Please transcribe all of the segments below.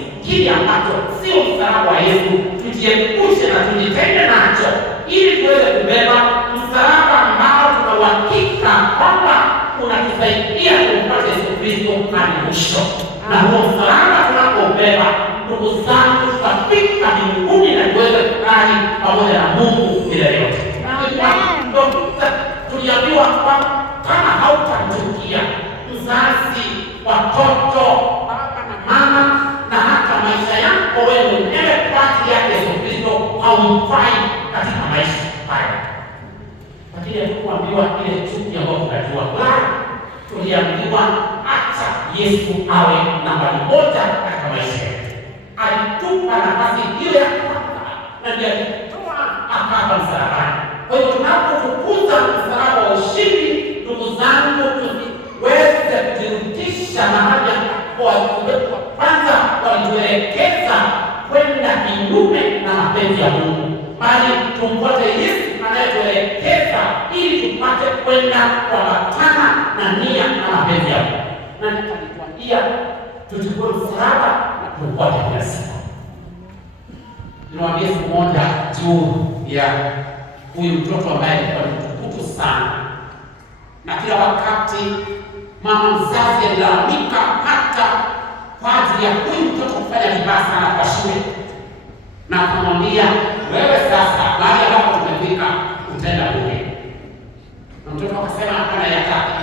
kile ambacho sio msalaba wa Yesu, tujiepushe na tujitenge nacho, ili tuweze kubeba msalaba ambao tuna uhakika kwamba unatusaidia kumpata Yesu Kristo hadi mwisho. Na huo msalaba tunapobeba, ndugu zangu, tutafika mbinguni na tuweze kukaa pamoja na Mungu milele yote. Tuliambiwa kwamba kama hautamchukia mzazi, watoto, baba na mama, na hata maisha yako wewe mwenyewe kwa ajili yake Yesu Kristo, haumfai katika maisha haya. Lakini hatukuambiwa ile chuki ambayo tunajua, tuliambiwa acha Yesu awe nambari moja katika maisha yetu. Alitupa nafasi hiyo ya kwanza na ndiye alitoa akafa msalabani. Kwa hiyo tunapotukuza msalaba wa ushindi, ndugu zangu, tusiweze kujirudisha mahali ambapo watu wetu wa kwanza walituelekeza kwenda kinyume na mapenzi ya Mungu, bali tumfuate Yesu anayetuelekeza ili tupate kwenda kuambatana na nia na mapenzi ya Mungu. Na nitakwambia tuchukue msalaba na tufuate kila siku. Niwaambie siku moja juu ya huyu mtoto ambaye alikuwa mtukutu sana, na kila wakati mama mzazi alilalamika hata kwa ajili ya huyu mtoto kufanya vibaya sana kwa shule, na akamwambia, wewe sasa mahali ambapo tumefika utaenda bure. Na mtoto akasema hapana,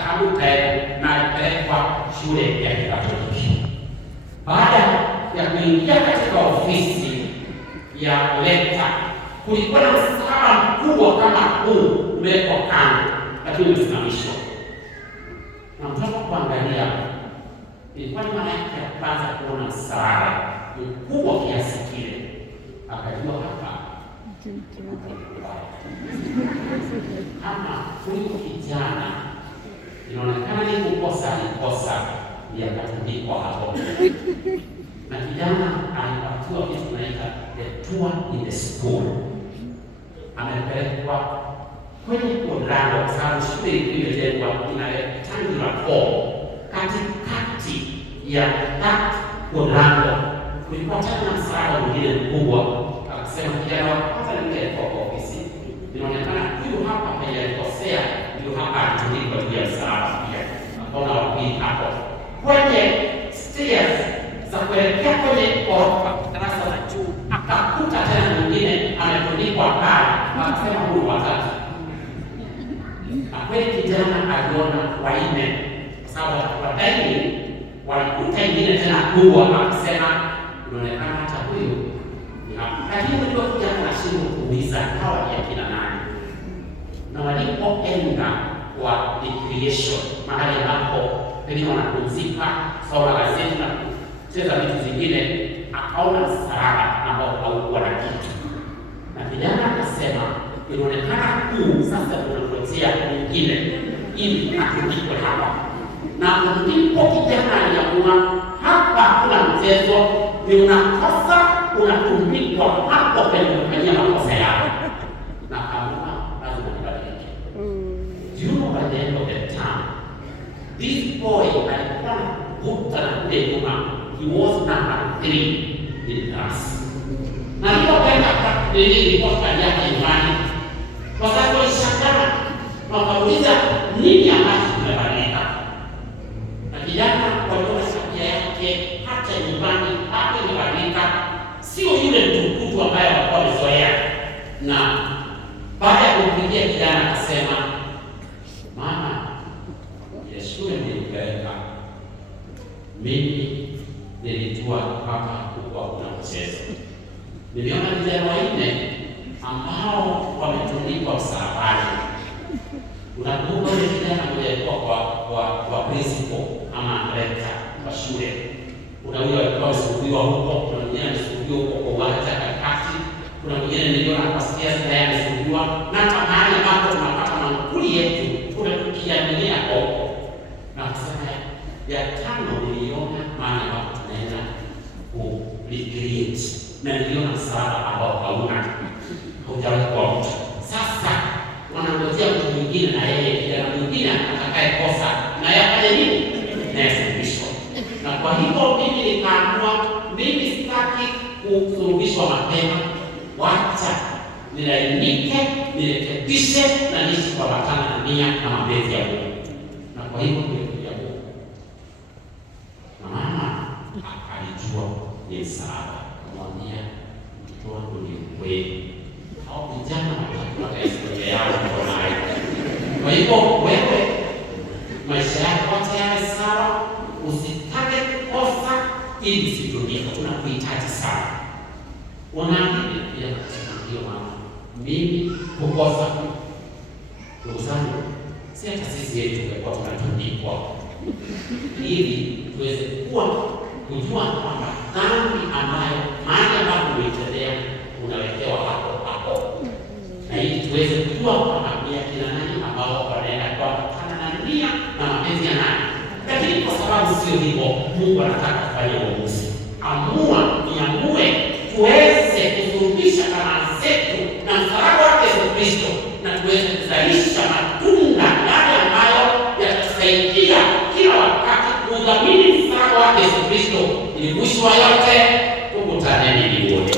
hamtaenda, na alipelekwa shule ya Kikatoliki. Baada ya kuingia katika ofisi ya leta, kulikuwa na msalaba mkubwa kama huu umewekwa kando, lakini umesimamishwa. Na mtoto kuangalia, ilikuwa ni mara yake ya kwanza kuona msalaba mkubwa kiasi kile. Akajua hapa kama huyu kijana inaonekana ni kukosa alikosa, yakatundikwa hapo. Na kijana alipatiwa kitu tunaita the tour in the school. Amepelekwa kwenye korango, kwa sababu shule iliyojengwa ina rectangular form. Katikati ya korango kulikuwa tena msalaba mwingine mkubwa. Akasema kijana wa kwanza nilikuwa kwa ofisi, inaonekana huyu hapa penye alikosea, ndio hapa alitundikwa juu ya msalaba pia. Akaona wapi hapo kwenye stairs za kuelekea kwenye ghorofa darasa la juu, akakuta tena mwingine ametundikwa pale. Akasema huyu watatu. Na kweli kijana aliona wanne, kwa sababu wadaini walikuta ingine tena kubwa. Akasema inaonekana hata huyu. Lakini ndio kijana anashindwa kuuliza hawa ni akina nani. Na walipoenda kwa recreation, mahali ambapo pengine wanapumzika, soma gazeti na kucheza vitu zingine, akaona msalaba ambao haukuwa na kitu. Na kijana akasema inaonekana huu sasa tunangojea mwingine ili atundikwe hapa. Na ndipo kijana aliamua hapa hakuna mchezo, ni unakosa unatundikwa hapo kwenye kufanyia makosa yako. Na akaamua lazima nibadilike. Do you know by the end of the term, this boy alikuwa vuta na kule nyuma, he was number 3 in class. Na alipokwenda ripoti yake nyumbani, kwa sababu alishangaa na wakauliza nini ambacho kimebadilika. Na kijana walikuwa tabia yake hata nyumbani hapo imebadilika, sio yule mtukutu ambaye walikuwa wamezoea. Na baada ya kumpigia kijana akasema, mama, ile shule nilipeleka mimi nilijua hapa kulikuwa kuna mchezo. Niliona vijana wanne ambao wametundikwa msalabani. Unakumbuka ile kijana mmoja alikuwa kwa principal ama rector wa shule. Kuna huyo alikuwa amesulubiwa huko, kuna mwingine amesulubiwa huko kwa uwanja katikati, kuna mwingine niliona kwa stairs naye amesulubiwa, na mahali ambapo tunapata mankuli yetu tumekiaminia huko. Na kusema ya tano niliona mahali ambapo tunaenda ku-recreate, na niliona msalaba ambao haujawahi kwa mtu. Sasa wanangojea mtu mwingine, na yeye kijana mwingine atakaye kosa na yeye afanye nini? Na yasuluhishwa. Na kwa hivyo mimi nikaamua mimi kusulubishwa mapema. Wacha nilainike, nirekebishe na niishi kwa matana na nia na mapenzi ya Mungu. Na kwa hivyo ndio Mungu. Na mama alijua ni msaada. Kumwambia mtoto wangu ni kweli. Hao vijana wanataka historia yao kwa nayo. Kwa hivyo wewe maisha yako yawe sawa, usitake kukosa ili usitudie. Tunakuhitaji sana. Unaamini pia ndio mama. Mimi kukosa. Ndugu zangu, si hata sisi yetu kwa tunatundikwa. Ili tuweze kujua kwamba dhambi ambayo mahali ambapo umetendea unawekewa hapo. Na ili tuweze kujua kwamba ni akina nani ambao wanaenda kwa matana na nia na mapenzi ya nani. Lakini kwa sababu sio hivyo, Mungu anataka kufanya uamuzi. Niamue tuweze kusurubisha kama zetu na msalaba wake Yesu Kristo, na tuweze kuzalisha matunda yale ambayo yatasaidia kila wakati kudhamini msalaba wake Yesu Kristo, ili mwisho wa yote tukutane mbinguni.